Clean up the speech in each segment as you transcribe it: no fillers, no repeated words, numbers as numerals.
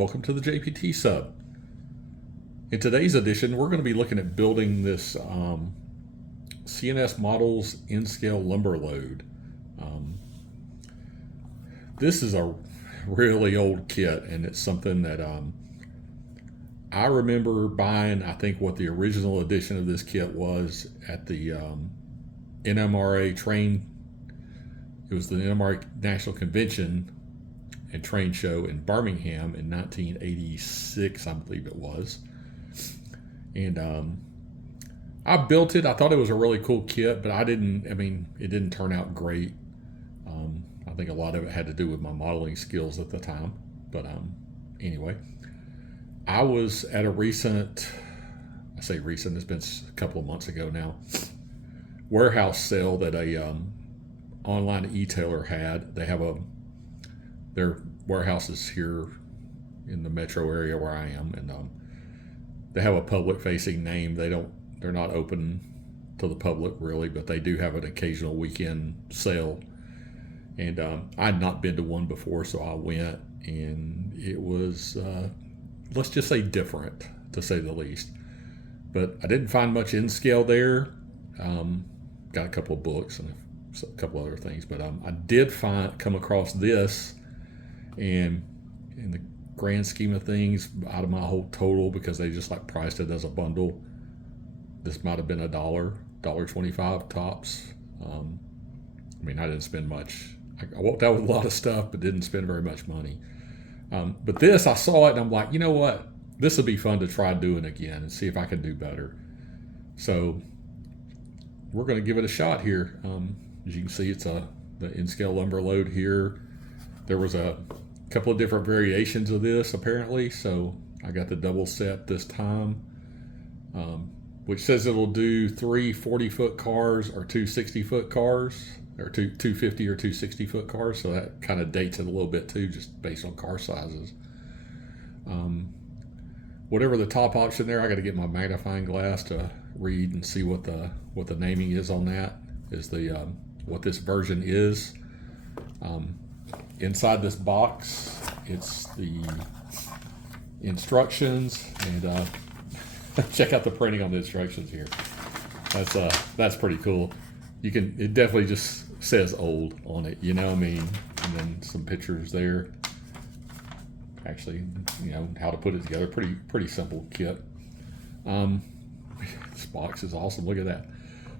Welcome to the JPT Sub. In today's edition, we're going to be looking at building this C&S Models N-Scale Lumber Load. This is a really old kit, and it's something that I remember buying. I think what the original edition of this kit was at the NMRA train. It was the NMRA National Convention and Train Show in Birmingham in 1986, I believe it was. And I built it. I thought it was a really cool kit, but it didn't turn out great. I think a lot of it had to do with my modeling skills at the time. But anyway, I was at a recent, I say recent, it's been a couple of months ago now, warehouse sale that a online e-tailer had. They have their warehouses here in the metro area where I am, and they have a public-facing name. They're not open to the public really, but they do have an occasional weekend sale. And I had not been to one before, so I went, and it was, let's just say, different, to say the least. But I didn't find much in scale there. Got a couple of books and a couple other things, but I did come across this, and in the grand scheme of things, out of my whole total, because they just like priced it as a bundle, this might have been $1.25 tops. I didn't spend much. I walked out with a lot of stuff, but didn't spend very much money. But this, I saw it, and I'm like, you know what? This would be fun to try doing again and see if I can do better. So we're going to give it a shot here. As you can see, it's the N-Scale Lumber Load here. There was a couple of different variations of this apparently, so I got the double set this time, which says it'll do 3 40-foot cars or 2 60-foot cars, or 250 or 2 60-foot cars. So that kind of dates it a little bit too, just based on car sizes. Whatever the top option there, I got to get my magnifying glass to read and see what the naming is on that. Is the what this version is. Inside this box, it's the instructions, and check out the printing on the instructions here. That's pretty cool. It definitely just says old on it, and then some pictures there. Actually, how to put it together. Pretty simple kit. This box is awesome. Look at that.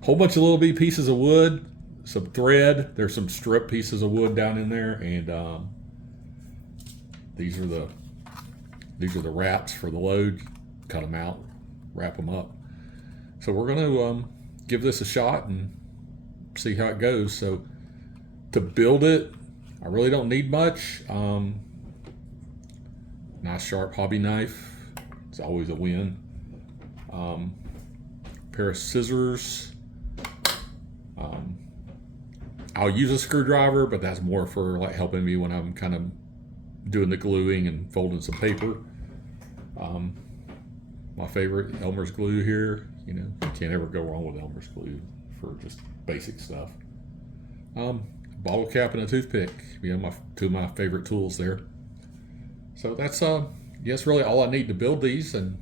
Whole bunch of little bitty pieces of wood, some thread. There's some strip pieces of wood down in there, and these are the wraps for the load. Cut them out, wrap them up. So we're going to give this a shot and see how it goes. So to build it, I really don't need much. Nice sharp hobby knife. It's always a win. Pair of scissors. I'll use a screwdriver, but that's more for like helping me when I'm kind of doing the gluing and folding some paper. My favorite, Elmer's glue here. You can't ever go wrong with Elmer's glue for just basic stuff. Bottle cap and a toothpick. Two of my favorite tools there. So that's really all I need to build these, and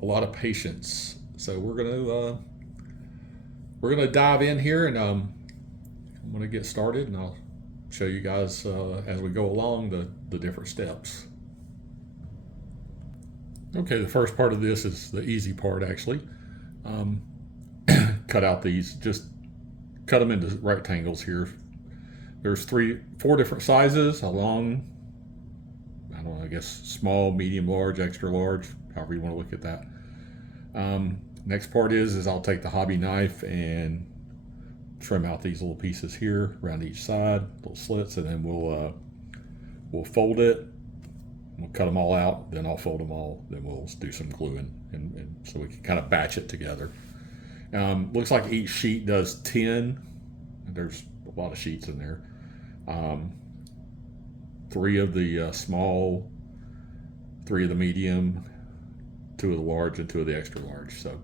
a lot of patience. So we're gonna dive in here, and I'm gonna get started, and I'll show you guys as we go along the different steps. Okay, the first part of this is the easy part actually. Cut out these, just cut them into rectangles here. There's 4 different sizes, a long, I guess small, medium, large, extra large, however you want to look at that. Next part is I'll take the hobby knife and trim out these little pieces here around each side, little slits, and then we'll fold it. We'll cut them all out, then I'll fold them all, then we'll do some gluing, and so we can kind of batch it together. Looks like each sheet does 10. There's a lot of sheets in there. 3 of the small, 3 of the medium, 2 of the large, and 2 of the extra large. So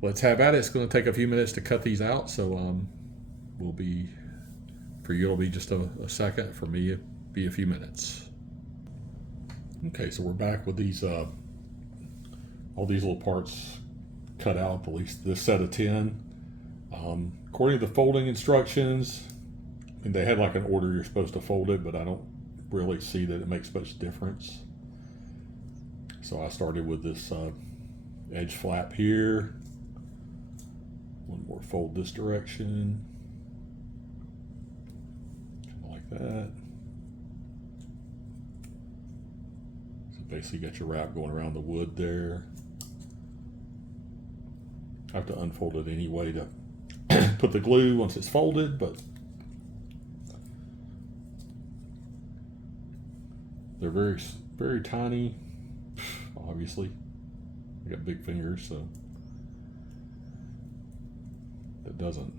let's have at it. It's going to take a few minutes to cut these out, so for you it'll be just a second. For me it'll be a few minutes. Okay, so we're back with these all these little parts cut out, at least this set of 10. According to the folding instructions, I mean, they had like an order you're supposed to fold it, but I don't really see that it makes much difference. So I started with this edge flap here. One more fold this direction, kind of like that. So basically, you got your wrap going around the wood there. I have to unfold it anyway to put the glue once it's folded, but they're very, very tiny. Obviously, I got big fingers, so it doesn't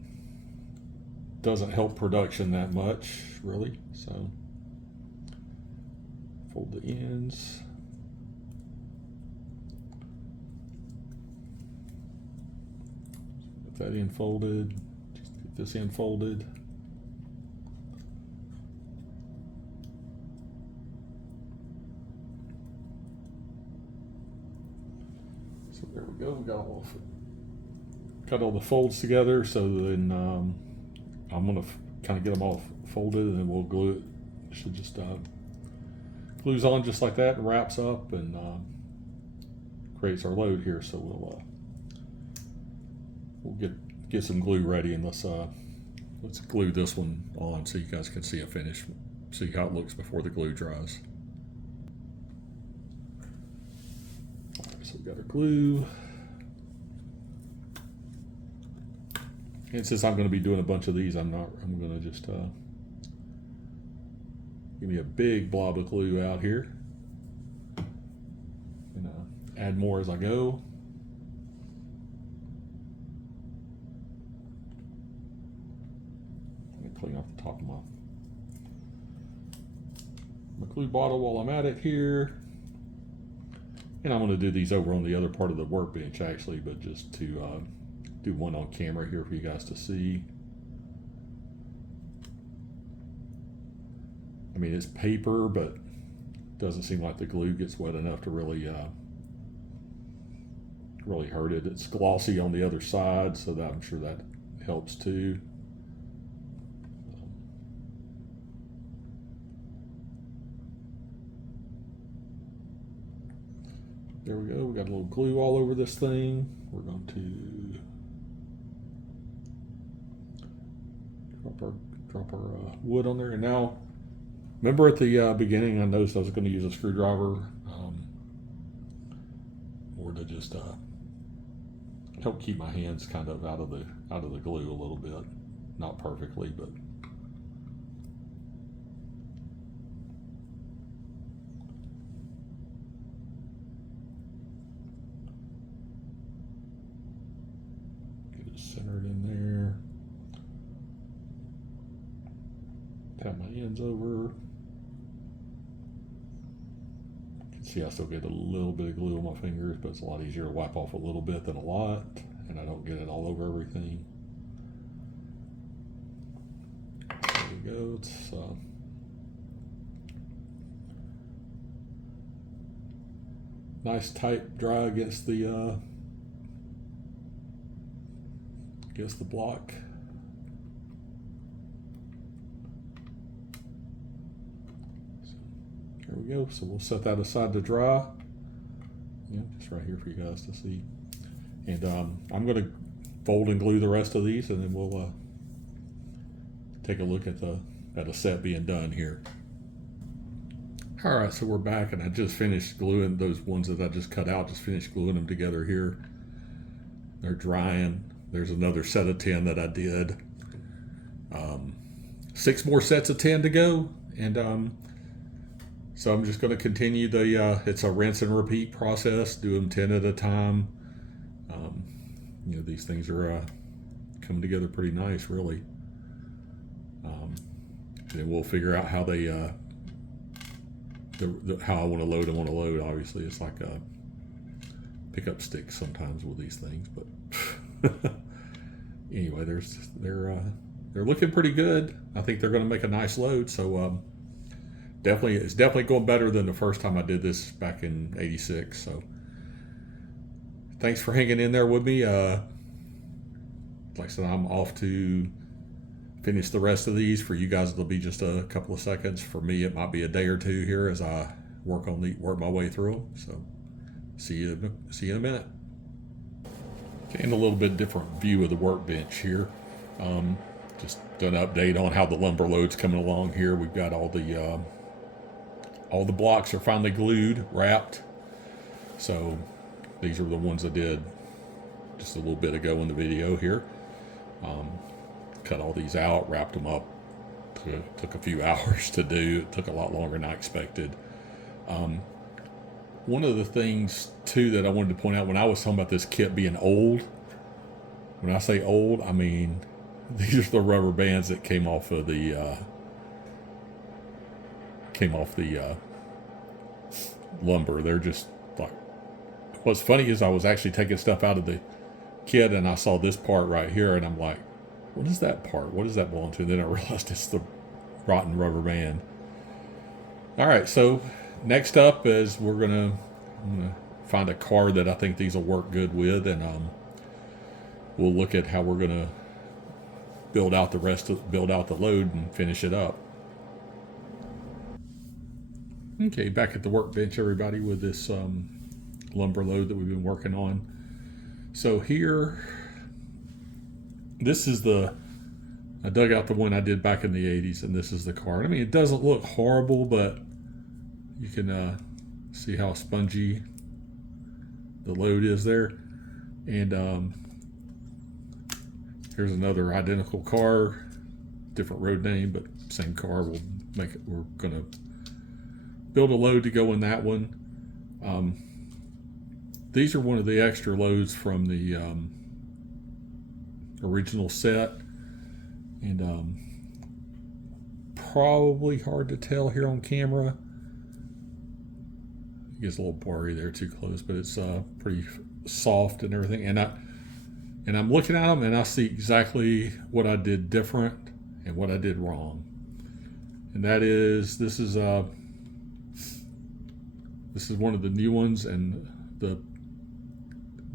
help production that much, really. So fold the ends. Get that end folded. Just get this end folded. So there we go. We got all the folds together. So then I'm gonna kind of get them all folded, and then we'll glue it. It should just glues on just like that, and wraps up, and creates our load here. So we'll get some glue ready, and let's glue this one on so you guys can see a finish, see how it looks before the glue dries. All right, so we got our glue. And since I'm going to be doing a bunch of these, I'm going to just give me a big blob of glue out here, and add more as I go. Let me clean off the top of my glue bottle while I'm at it here. And I'm going to do these over on the other part of the workbench actually, but just to do one on camera here for you guys to see. I mean, it's paper, but it doesn't seem like the glue gets wet enough to really hurt it. It's glossy on the other side, so that I'm sure that helps too. There we go. We got a little glue all over this thing. We're going to drop our wood on there. And now, remember at the beginning, I noticed I was going to use a screwdriver or to just help keep my hands kind of out of the glue a little bit, not perfectly, but. Get it centered in there. Tap my ends over. You can see I still get a little bit of glue on my fingers, but it's a lot easier to wipe off a little bit than a lot, and I don't get it all over everything. There we go. It's nice tight dry against the block. There we go. So we'll set that aside to dry. Yeah, just right here for you guys to see. And I'm going to fold and glue the rest of these, and then we'll take a look at a set being done here. All right, so we're back, and I just finished gluing those ones that I just cut out. Just finished gluing them together here. They're drying. There's another set of 10 that I did. 6 more sets of 10 to go, and so I'm just going to continue it's a rinse and repeat process. Do them 10 at a time. You know, these things are coming together pretty nice, really. And we'll figure out how they how I want to load. Obviously, it's like a pickup sticks sometimes with these things, but anyway, they're looking pretty good. I think they're going to make a nice load. So It's definitely going better than the first time I did this back in '86. So thanks for hanging in there with me. Like I said, I'm off to finish the rest of these. For you guys, it'll be just a couple of seconds. For me, it might be a day or two here as I work my way through them. So see you in a minute. Okay, and a little bit different view of the workbench here. Just an update on how the lumber load's coming along here. We've got all the blocks are finally glued, wrapped. So these are the ones I did just a little bit ago in the video here. Cut all these out, wrapped them up. Took a few hours to do. It took a lot longer than I expected. One of the things too that I wanted to point out when I was talking about this kit being old, when I say old, I mean these are the rubber bands that came off the lumber. They're just like, what's funny is I was actually taking stuff out of the kit and I saw this part right here and I'm like, what is that part? What does that belong to? And then I realized it's the rotten rubber band. All right, so next up is I'm gonna find a card that I think these will work good with, and we'll look at how we're gonna build out the load and finish it up. Okay, back at the workbench, everybody, with this lumber load that we've been working on. So here, this is I dug out the one I did back in the 80s, and this is the card. I mean, it doesn't look horrible, but you can see how spongy the load is there. And here's another identical car, different road name, but same car. We're gonna build a load to go in that one. These are one of the extra loads from the original set, and probably hard to tell here on camera. It gets a little blurry there, too close, but it's pretty soft and everything. And I'm looking at them and I see exactly what I did different and what I did wrong. And that is, this is one of the new ones, and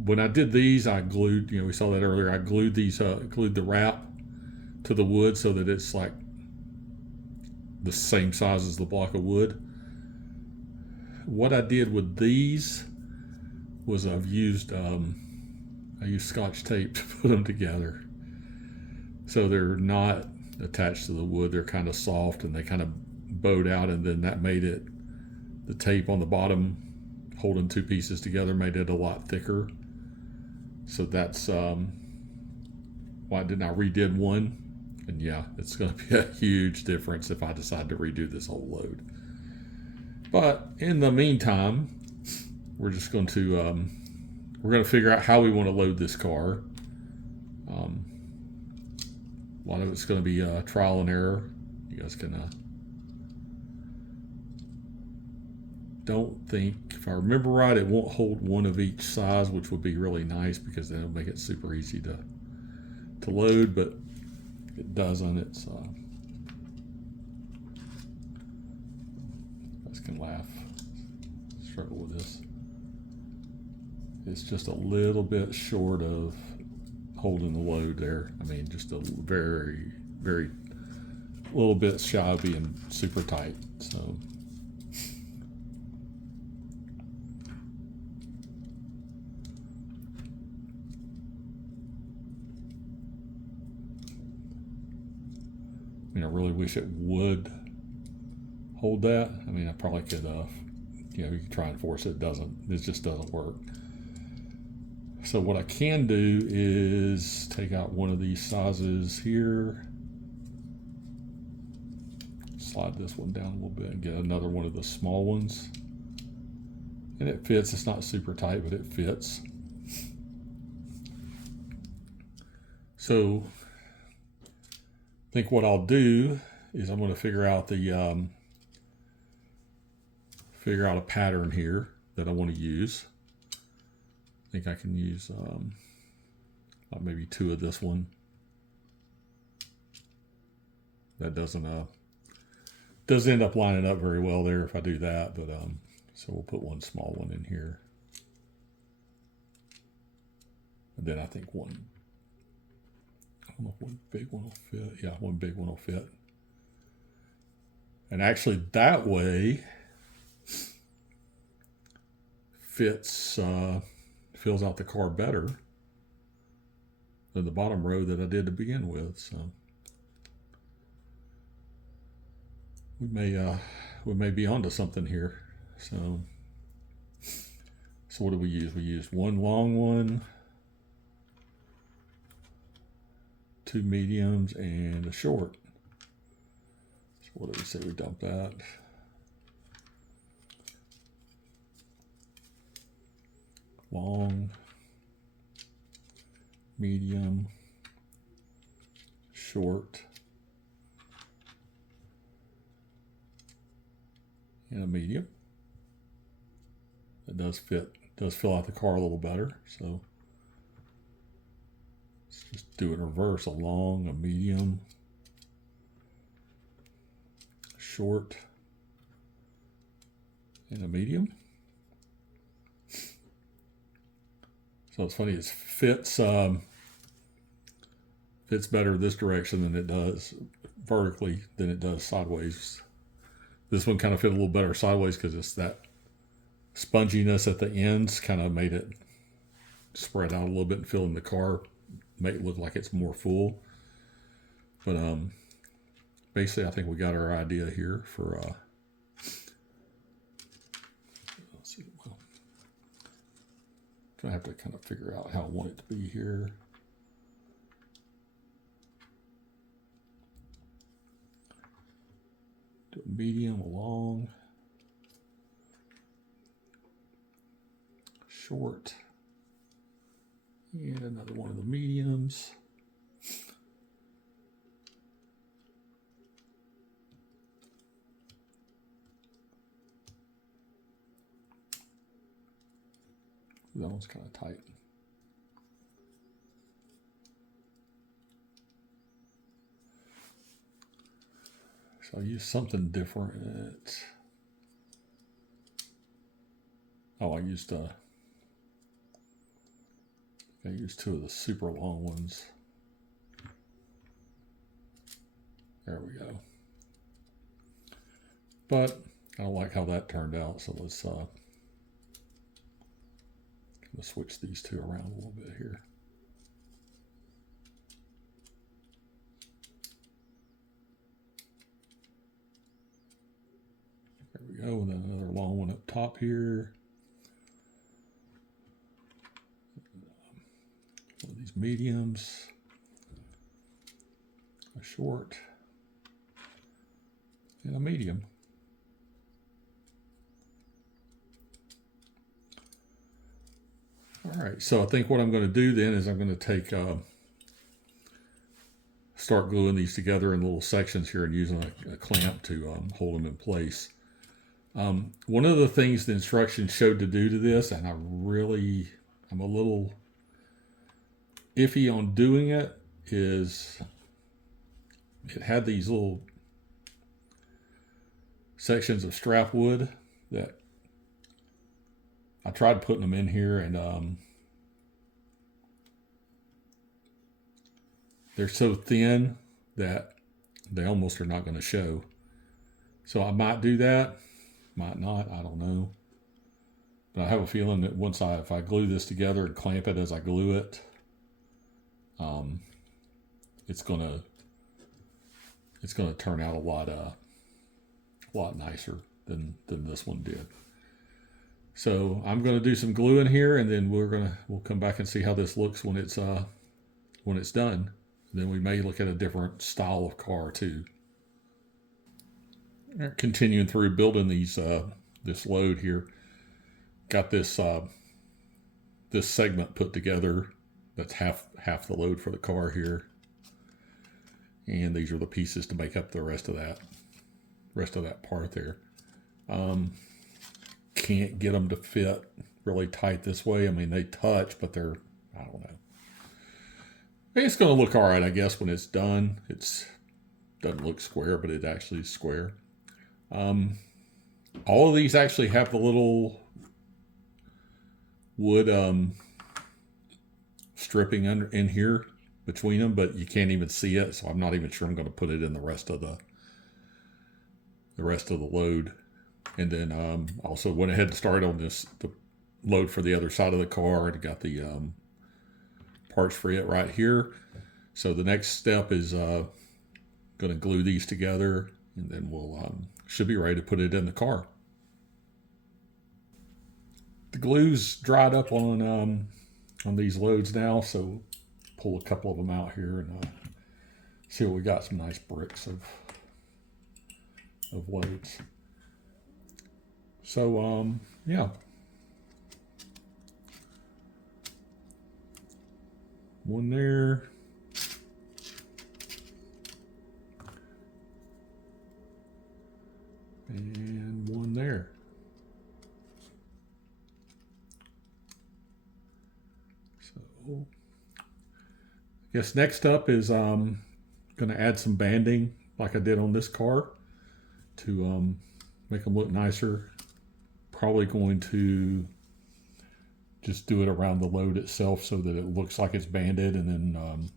when I did these, I glued, we saw that earlier, I glued the wrap to the wood so that it's like the same size as the block of wood. What I did with these was I used Scotch tape to put them together. So they're not attached to the wood, they're kind of soft and they kind of bowed out, and then that made it, the tape on the bottom holding two pieces together made it a lot thicker. So that's why I redid one. And yeah, it's going to be a huge difference if I decide to redo this whole load. But in the meantime, we're just going to figure out how we want to load this car. A lot of it's going to be trial and error. You guys can don't think, if I remember right, it won't hold one of each size, which would be really nice because then it'll make it super easy to load, but it doesn't. It's you guys can laugh, struggle with this. It's just a little bit short of holding the load there. I mean, just a very, very little bit shy of being super tight. So I really wish it would hold that. I mean, I probably could, you could try and force it. It just doesn't work. So what I can do is take out one of these sizes here, slide this one down a little bit and get another one of the small ones. And it fits. It's not super tight, but it fits. So I think what I'll do is I'm going to figure out a pattern here that I want to use. I think I can use maybe two of this one. That doesn't Does end up lining up very well there if I do that, but so we'll put one small one in here. And then I think one, I don't know if one big one will fit. Yeah, one big one will fit. And actually that way fits, fills out the car better than the bottom row that I did to begin with. So we may be onto something here. So what do we use? We used one long one, two mediums, and a short. So what do we say we dump that? Long, medium, short, and a medium. It does fit, does fill out the car a little better. So let's just do it in reverse: a long, a medium, short, and a medium. So it's funny, it fits better this direction than it does vertically than it does sideways. This one kind of fit a little better sideways because it's that sponginess at the ends kind of made it spread out a little bit and fill in the car, make it look like it's more full. But basically I think we got our idea here for let's see, well, I have to kind of figure out how I want it to be here. Do a medium, a long, short, and another one of the mediums. That one's kind of tight. So I use something different. Oh, I used two of the super long ones. There we go. But I don't like how that turned out, so let's kind of switch these two around a little bit here. There we go, and then another long one up top here. One of these mediums, a short, and a medium. All right, so I think what I'm going to do then is I'm going to take, start gluing these together in little sections here and using a clamp to hold them in place. One of the things the instructions showed to do to this, and I'm a little iffy on doing it, is it had these little sections of strap wood that I tried putting them in here, and they're so thin that they almost are not going to show. So I might do that, might not, I don't know. But I have a feeling that if I glue this together and clamp it as I glue it, it's gonna turn out a lot nicer than this one did. So I'm going to do some glue in here, and then we'll come back and see how this looks when it's done. And then we may look at a different style of car too. Continuing through building these this load here, got this this segment put together. That's half the load for the car here, and these are the pieces to make up the rest of that part there. Can't get them to fit really tight this way. I mean, they touch, but they're, I don't know. It's going to look all right, I guess, when it's done. It doesn't look square, but it actually is square. All of these actually have the little wood stripping under in here between them, but you can't even see it, so I'm not even sure I'm going to put it in the rest of the load. And then also went ahead and started on the load for the other side of the car, and got the parts for it right here. So the next step is going to glue these together, and then we'll should be ready to put it in the car. The glue's dried up on these loads now, so pull a couple of them out here and see what we got. Some nice bricks of loads. So yeah, one there, and one there. So I guess next up is going to add some banding like I did on this car to make them look nicer. Probably going to just do it around the load itself so that it looks like it's banded, and then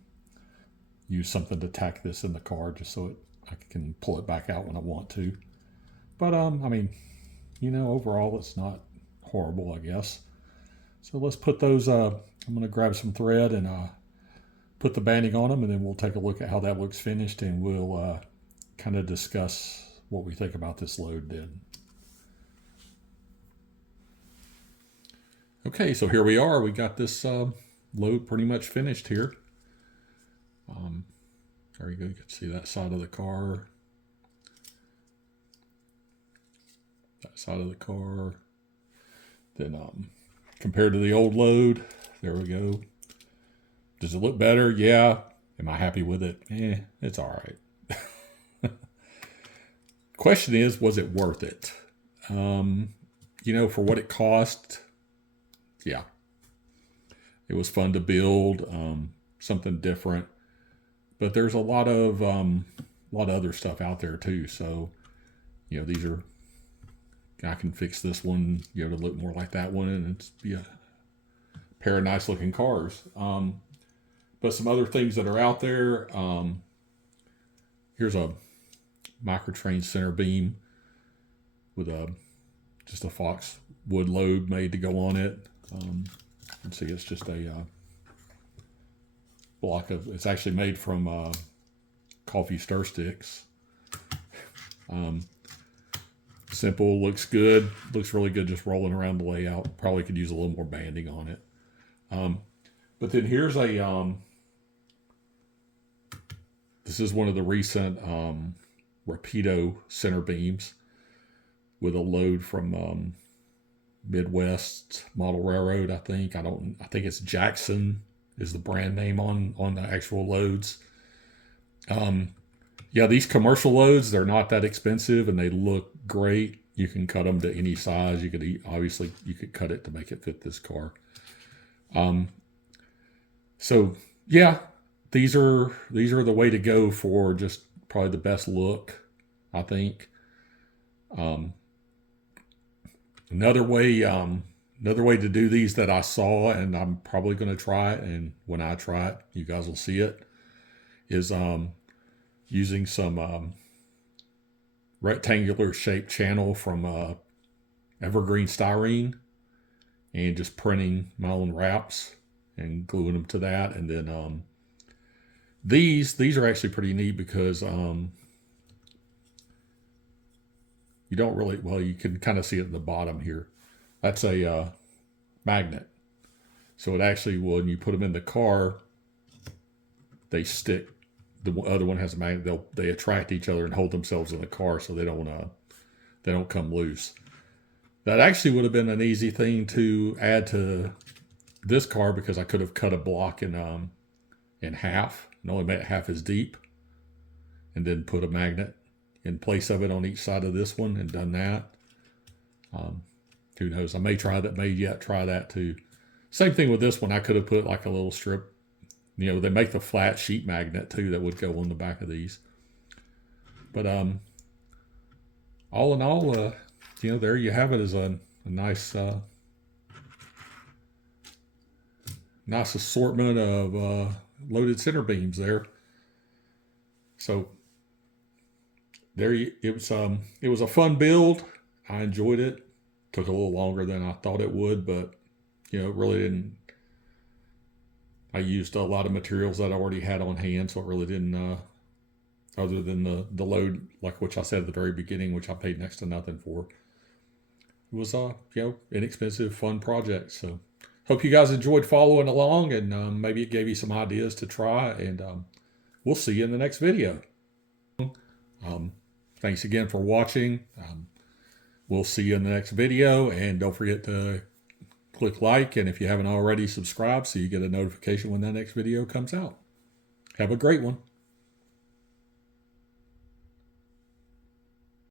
use something to tack this in the car just so I can pull it back out when I want to. But I mean, overall it's not horrible, I guess. So let's put those, I'm going to grab some thread and put the banding on them, and then we'll take a look at how that looks finished, and we'll kind of discuss what we think about this load then. Okay, so here we are. We got this load pretty much finished here. There you go. You can see that side of the car. That side of the car. Then compared to the old load, there we go. Does it look better? Yeah. Am I happy with it? It's all right. Question is, was it worth it? For what it cost, yeah. It was fun to build, something different. But there's a lot of other stuff out there too. So, these are, I can fix this one, to look more like that one, and it's be a pair of nice looking cars. But some other things that are out there, here's a microtrain center beam with just a Fox wood load made to go on it. You can see it's just a block of, it's actually made from coffee stir sticks. Simple, looks good, looks really good just rolling around the layout. Probably could use a little more banding on it. But then here's a, this is one of the recent Rapido center beams with a load from Midwest Model Railroad, I think. I think it's Jackson is the brand name on the actual loads. Yeah, these commercial loads, they're not that expensive and they look great. You can cut them to any size. You could cut it to make it fit this car. So yeah, these are the way to go for just probably the best look, I think. Another way to do these that I saw, and I'm probably going to try it, and when I try it, you guys will see it, is using some rectangular shaped channel from evergreen styrene and just printing my own wraps and gluing them to that. And then these are actually pretty neat because you don't really, well, you can kind of see it in the bottom here. That's a magnet. So it actually, when you put them in the car, they stick. The other one has a magnet. They attract each other and hold themselves in the car, so they don't come loose. That actually would have been an easy thing to add to this car because I could have cut a block in half and only made it half as deep, and then put a magnet in place of it on each side of this one and done that. Who knows? I may try that too. Same thing with this one. I could have put like a little strip. They make the flat sheet magnet too that would go on the back of these. But all in all, there you have it, as a nice, nice assortment of loaded center beams there. So it was a fun build. I enjoyed it. Took a little longer than I thought it would, but it really didn't. I used a lot of materials that I already had on hand, so it really didn't. Other than the load, like which I said at the very beginning, which I paid next to nothing for. It was inexpensive, fun project. So hope you guys enjoyed following along, and maybe it gave you some ideas to try. And we'll see you in the next video. Um, thanks again for watching. We'll see you in the next video, and don't forget to click like, and if you haven't already, subscribe so you get a notification when that next video comes out. Have a great one.